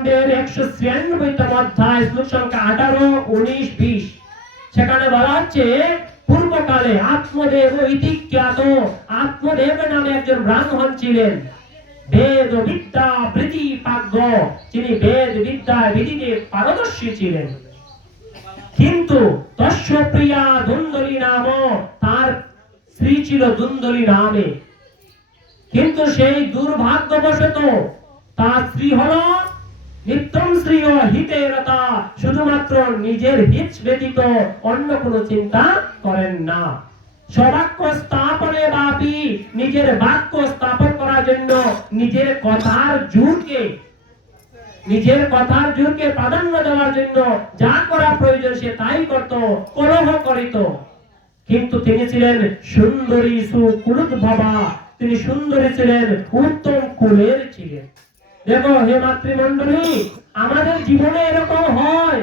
কর্মকাণ্ডের 196তম অধ্যায় শ্লোক সংখ্যা 18, 19, 20 সেখানে বলা হচ্ছে পূর্বকালে আত্মদেব ইতিখ্যাত আত্মদেব নামে একজন ব্রাহ্মণ ছিলেন, বেদ বিদ্যা বৃতি পাজ্ঞ, যিনি বেদ বিদ্যা বিধিতে পারদর্শী ছিলেন। কিন্তু তস্য প্রিয়া ধুন্দলী নাম, তার স্ত্রী ছিল ধুন্দলী নামে। কিন্তু সেই দুর্ভাগ্যবশত তার স্ত্রী হলো নিত্যম শ্রী ও হিতেরতা, শুধুমাত্র নিজের হিত ব্যতীত অন্য কোনো চিন্তা করেন না। স্ববাক্য স্থাপনে বাপি, নিজের বাক্য স্থাপন করার জন্য নিজের কথার জোরকে প্রাধান্য দেওয়ার জন্য যা করা প্রয়োজন সে তাই করত, কলহ করিত। কিন্তু তিনি ছিলেন সুন্দরী সুকুলোদ্ভবা, তিনি সুন্দরী ছিলেন, উত্তম কুলের ছিলেন। দেখো হে মাতৃমণ্ডলী, আমাদের জীবনে এরকম হয়,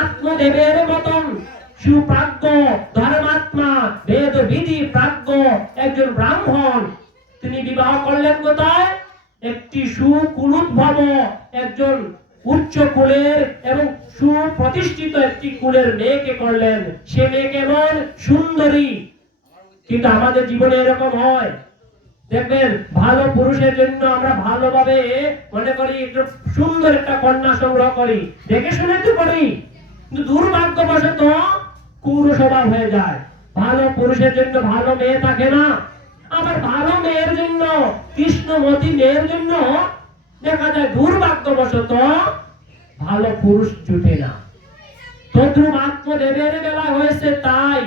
আত্মদেবের মতন সুপ্রাজ্ঞ ধর্মাত্মা বেদ বিধি প্রাজ্ঞ একজন ব্রাহ্মণ তিনি বিবাহ করলেন কোথায়? একটি সুকুলোদ্ভব একজন উচ্চ কুলের এবং সুপ্রতিষ্ঠিত একটি কুলের মেয়েকে করলেন। সে মেয়ে কেমন? সুন্দরী। কিন্তু আমাদের জীবনে এরকম হয়, দেখবেন ভালো পুরুষের জন্য আমরা ভালোভাবে মনে করি একটু সুন্দর একটা কন্যা সংগ্রহ করি, দেখে শুনে তো করি, কিন্তু দুর্ভাগ্যবশত কুরু স্বভাব হয়ে যায়। ভালো পুরুষের জন্য ভালো মেয়ে থাকে না, আবার ভালো মেয়ের জন্য কৃষ্ণমতী মেয়ের জন্য দেখা যায় দুর্ভাগ্যবশত ভালো পুরুষ জুটে না। তদ্রূপ আত্মদেবের বেলা হয়েছে তাই।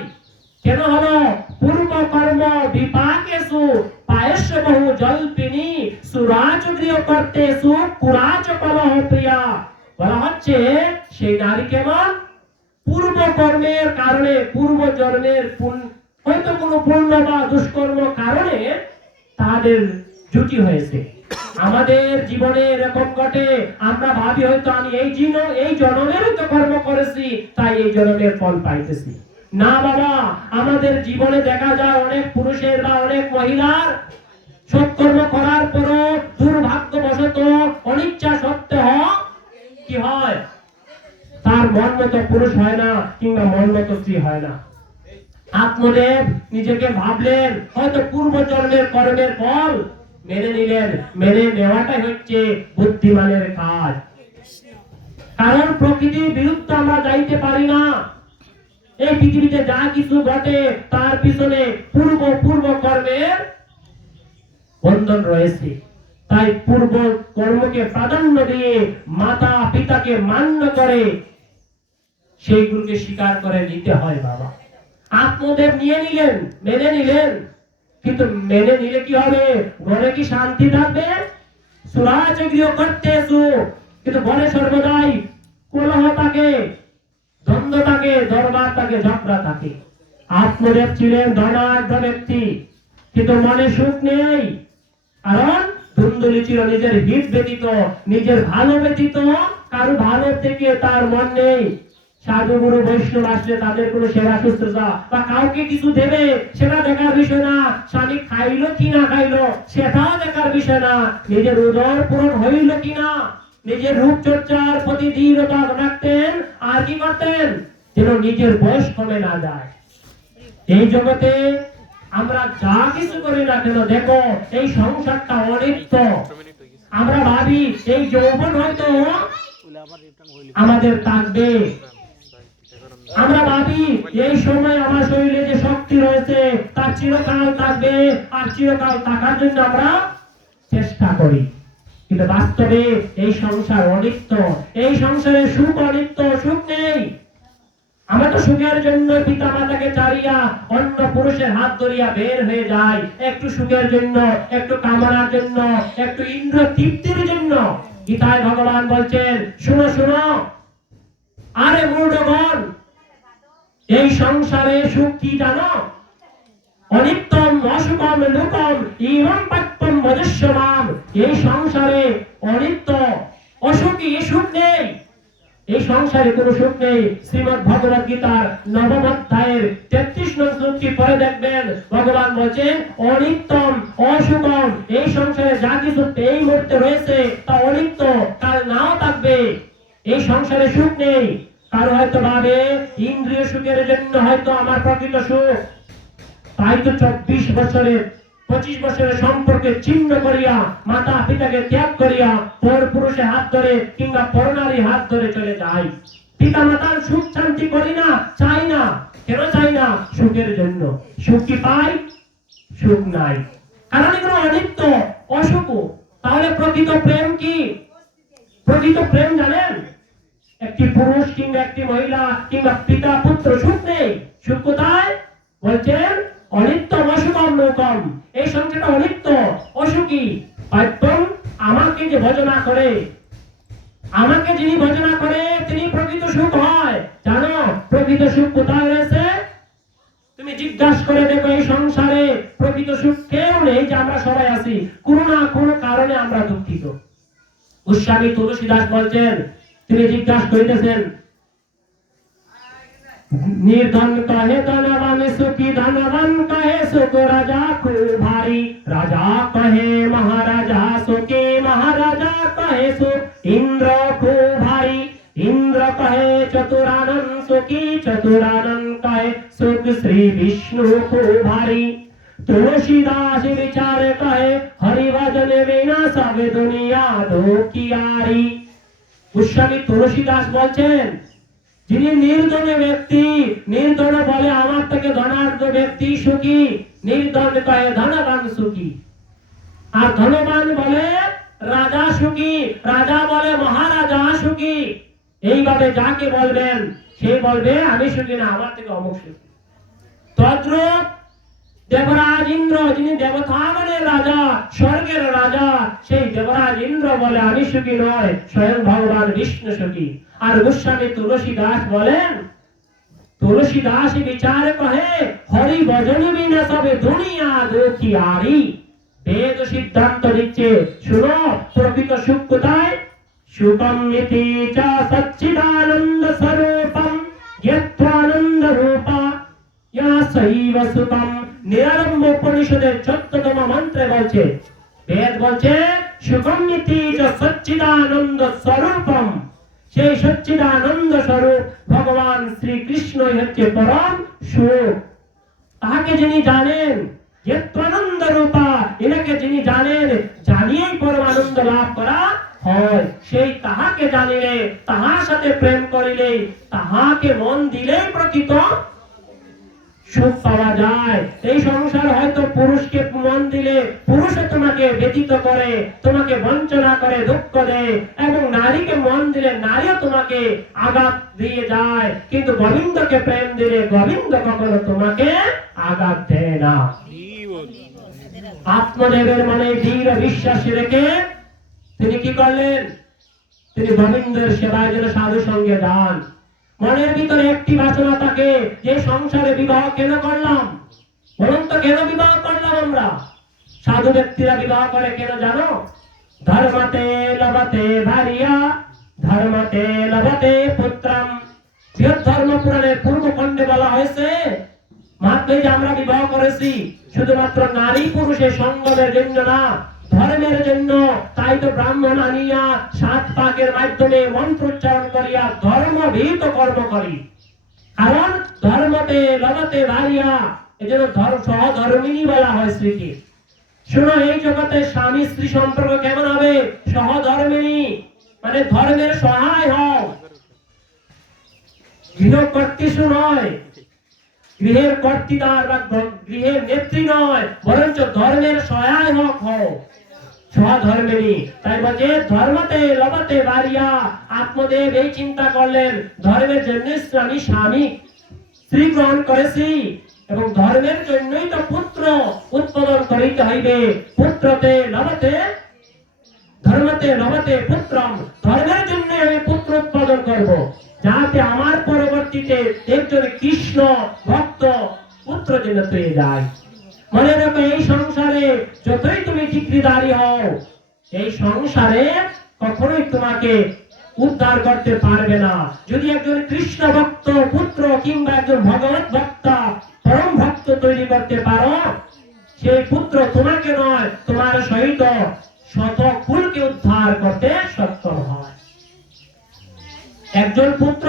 কেন হলো? পূর্ব কর্ম বিপাকেষু পায়েশ বহু জল্পিনী সুরাজ গৃহ করতেষু কুরাজ কলহ প্রিয়া। বলা হচ্ছে সেই নারী কেমন? পূর্ব কর্মের কারণে, পূর্ব জন্মের হয়তো কোনো পুণ্য বা দুষ্কর্ম কারণে তাদের জুটি হয়েছে। আমাদের জীবনে এরকম ঘটে, আমরা ভাবি হয়তো আমি এই জন্মের তো কর্ম করেছি তাই এই জন্মের ফল পাইতেছি। না বাবা, আমাদের জীবনে দেখা যায় অনেক পুরুষের বা অনেক মহিলার সৎকর্ম করার পরও দুর্ভাগ্যবশত অনিচ্ছা সত্ত্বেও কি হয়? তার মন মতো পুরুষ হয় না কিংবা মন মতো স্ত্রী হয় না। আত্মদেব নিজেকে ভাবলেন হয়তো পূর্ব জন্মের কর্মের ফল মেনে নিলেন। মেনে নেওয়াটাই হচ্ছে বুদ্ধিমানের কাজ, কারণ প্রকৃতির বিরুদ্ধে আমরা যাইতে পারি না। এই পৃথিবীতে যা কিছু ঘটে তার পিছনে পূর্ব কর্মের বন্ধন রয়েছে। তাই পূর্ব কর্মকে প্রাধান্য দিয়ে মাতা পিতাকে মান্য করে সেইগুলোকে স্বীকার করে নিতে হয় বাবা। আত্মদেব নিয়ে নিলেন, মেনে নিলেন, কিন্তু মেনে নিলে কি হবে? ঘরে কি শান্তি থাকবে? সুরাজ গৃহ করতেছু, কিন্তু ঘরে সর্বদাই কলহ থাকে, দ্বন্দ্ব থাকে, দরবার থাকে, ঝগড়া থাকে। আত্মদেব ছিলেন ধনাঢ্য ব্যক্তি, কিন্তু মনে সুখ নেই, কারণ ধুন্দুলি ছিল নিজের হিত ব্যতীত, নিজের ভালো ব্যতীত কারো ভালো থেকে তার মন নেই। সাধু গুরু বৈষ্ণব আসলে তাদের কোনো সেবা শুশ্রূষা বা কাউকে কিছু দেবে সেটা দেখার বিষয় না, স্বামী খাইলো কি না খাইলো সেটাও দেখার বিষয় না, নিজের উদর পূরণ হইল কিনা, নিজের রূপচর্চার প্রতি দৃঢ়তা রাখতেন। আর কি করতেন? যেন নিজের বয়স কমে না যায়। এই জগতে আমরা যা কিছু করি না কেন, দেখো এই সংসারটা অনিত্য। আমরা ভাবি এই যৌবন হয়তো আমাদের থাকবে, আমরা ভাবি এই সময় আমার শরীরে যে শক্তি রয়েছে তা চিরকাল থাকবে, আর চিরকাল থাকার জন্য আমরা চেষ্টা করি। কিন্তু বাস্তবে এই সংসার অনিত্য, এই সংসারে সুখ অনিত্য, সুখ নেই। আমরা তো সুখের জন্য পিতা মাতাকে ছাড়িয়া অন্য পুরুষের হাত ধরিয়া বের হয়ে যাই, একটু সুখের জন্য, একটু কামনার জন্য, একটু ইন্দ্র তৃপ্তির জন্য। গীতায় ভগবান বলছেন, শুনো শুনো আরে মূঢ়গণ, এই সংসারে সুখ কি জানো? অনিত্যম অসুখম লোকম ইমং পাত্যম বদস্যমাম। এই সংসারে অনিত্য, অসুখী, সুখ নেই। এই সংসারে কোনো সুখ নেই। শ্রীমদ্ ভগবত গীতার 9ম অধ্যায়ের 33 নং শ্লোকটি পড়ে দেখবেন, ভগবান বলেন অনিত্যম অসুখম। এই সংসারে যা কিছু এই মুহূর্তে রয়েছে তা অনিত্য, কাল নাও থাকবে। থাকবে। এই সংসারে সুখ নেই। কারো হয়তো ভাবে ইন্দ্রিয় সুখের জন্য হয়তো আমার প্রকৃত সুখ, তাই তো 24 বছরের 25 বছরের সম্পর্কে ছিন্ন করিয়া মাতা পিতাকে ত্যাগ করিয়া পর পুরুষের হাত ধরে কিংবা পরনারী হাত ধরে চলে যায়। পিতা মাতার সুখ শান্তি করি না, চাই না। কেন চাই না? সুখের জন্য। সুখ কি পাই? সুখ নাই, কারণ এগুলো অনিত্য, অসুখ। তাহলে প্রকৃত প্রেম কি? প্রকৃত প্রেম জানেন? একটি পুরুষ কিংবা একটি মহিলা কিংবা পিতা পুত্র সুখ নেই। সুখ কোথায়? বলছেন অনিত্য অসুখম লোকম। এই সংখ্যাটা অনিত্য, অসুখী। একদম আমাকে যে ভজনা করে, আমাকে যিনি ভজনা করে তিনি প্রকৃত সুখ হয়। জানো প্রকৃত সুখ কোথায় রয়েছে? তুমি জিজ্ঞাসা করে দেখো, এই সংসারে প্রকৃত সুখ কেউ নেই। যে আমরা সবাই আছি, কোনো না কোনো কারণে আমরা দুঃখিত। গোস্বামী তুলসীদাস বলছেন, তিনি জিজ্ঞাসা করিতেছেন, निर्धन कहे धनवान सुखी, धनवान कहे सुख राजा को भारी, राजा कहे महाराजा सुखी, महाराजा कहे सुख इंद्र को भारी, इंद्र कहे चतुरानन सुखी, चतुरानन कहे सुख श्री विष्णु को भारी। तुलसीदास विचार कहे हरि भजन बिना सब दुनिया दुखियारी। गोस्वामी तुलसीदास বলছেন, যিনি নির্ধন ব্যক্তি, নির্ধন বলে আমার থেকে ধনাঢ্য ব্যক্তি সুখী, নির্ধন কহে ধনবান সুখী। আর ধনবান বলে রাজা সুখী, রাজা বলে মহারাজা সুখী। এইভাবে যাকে বলবেন সে বলবে আমি সুখী না, আমার থেকে অমুক সুখী। তদ্রূপ দেবরাজ ইন্দ্র, যিনি দেবতাগণের রাজা, স্বর্গের রাজা, সেই দেবরাজ ইন্দ্র বলে আমি সুখী নয়, স্বয়ং ভগবান বিষ্ণু সুখী। আর গোস্বামী তুলসীদাস বলেন, তুলসীদাস বিচার কহে হরি ভজন বিনা সবে দুনিয়া দুখিয়ারি। বেদ সিদ্ধান্ত দিচ্ছে, শুনো প্রকৃত সুখ কোথায়? সুখম ইতি চ সচ্চিদানন্দ স্বরূপম যত্রানন্দ রূপা ইয়া সৈব সুখম। নিরারম্ভ উপনিষদের 14তম মন্ত্রে বলছে, বেদ বলছে সুখম ইতি চ সচ্চিদানন্দ স্বরূপম। সেই সচ্চিদানন্দ স্বরূপ ভগবান শ্রীকৃষ্ণই হচ্ছে পরম সুখ। তাহাকে যিনি জানেন, যত্রানন্দ রূপা, এনাকে যিনি জানেন, জানিয়েই পরম আনন্দ লাভ করা হয়। সেই তাহাকে জানিলে, তাহার সাথে প্রেম করিলে, তাহাকে মন দিলেই প্রকৃত সুখ পাওয়া যায়। এই সংসার হয়তো পুরুষকে মন দিলে পুরুষে তোমাকে ব্যতীত করে, তোমাকে বঞ্চনা করে, দুঃখ দেয়, এবং নারীকে মন দিলে নারীও তোমাকে আঘাত দিয়ে যায়। কিন্তু গোবিন্দকে প্রেম দিলে গোবিন্দ কখনো তোমাকে আঘাত দেয় না। আত্মদেবের মনে দৃঢ় বিশ্বাস রেখে তিনি কি করলেন? তিনি গোবিন্দের সেবায় যেন সাধু সঙ্গে যান। মনের ভিতরে একটি বাসনা থাকে যে সংসারে বিবাহ কেন করলাম? বলুন তো, কেন বিবাহ করলাম আমরা? সাধু ব্যক্তিরা বিবাহ করে কেন জানো? ধর্মতে লভতে ভারিয়া, ধর্মতে লভতে পুত্রম। বৃহৎ ধর্ম পুরাণের পূর্ব খণ্ডে বলা হয়েছে, মাত্র যে আমরা বিবাহ করেছি শুধুমাত্র নারী পুরুষের সঙ্গমের জন্য না, ধর্মের জন্য। তাই তো ব্রাহ্মণ আনিয়া 7 পাকের মাধ্যমে মন্ত্রোচ্চারণ করিয়া ধর্মবিহিত কর্ম করি। কারণ ধর্মতে লভতে ভারিয়া, এজন্য সহধর্মিনী বলা হয় স্ত্রীকে। শুনো, এই জগতে স্বামী স্ত্রী সম্পর্ক কেমন হবে? সহধর্মিনী, মানে ধর্মের সহায় হও। গৃহকর্ত্রী নয়, গৃহের কর্ত্রীদার বা গৃহের নেত্রী নয়, বরঞ্চ ধর্মের সহায় হও, সহধর্মিনী। তাই বলছে ধর্মতে লভতে ভারিয়া। আত্মদেব এই চিন্তা করলেন, ধর্মের জন্য আমি স্বামী স্ত্রী গ্রহণ করেছি, এবং ধর্মের জন্যই তো পুত্র উৎপাদন করিতে হইবে। পুত্রতে লভতে, ধর্মতে লভতে পুত্রম। ধর্মের জন্য আমি পুত্র উৎপাদন করব, যাতে আমার পরবর্তীতে একজন কৃষ্ণ ভক্ত পুত্র যেন পেয়ে যায়। মনে রাখো, এই সংসারে যতই তুমি ডিগ্রিধারী হও, এই সংসারে কখনোই তোমাকে উদ্ধার করতে পারবে না। যদি একজন কৃষ্ণ ভক্ত পুত্র কিংবা একজন ভগবত ভক্তা পরম ভক্ত তৈরি করতে পারো, সেই পুত্র তোমাকে নয়, তোমার সহিত শত কুলকে উদ্ধার করতে সক্ষম হয়। একজন পুত্র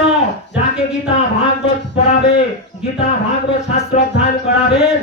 যাকে গীতা ভাগবত পড়াবে, গীতা ভাগবত শাস্ত্র অধ্যয়ন করাবেন,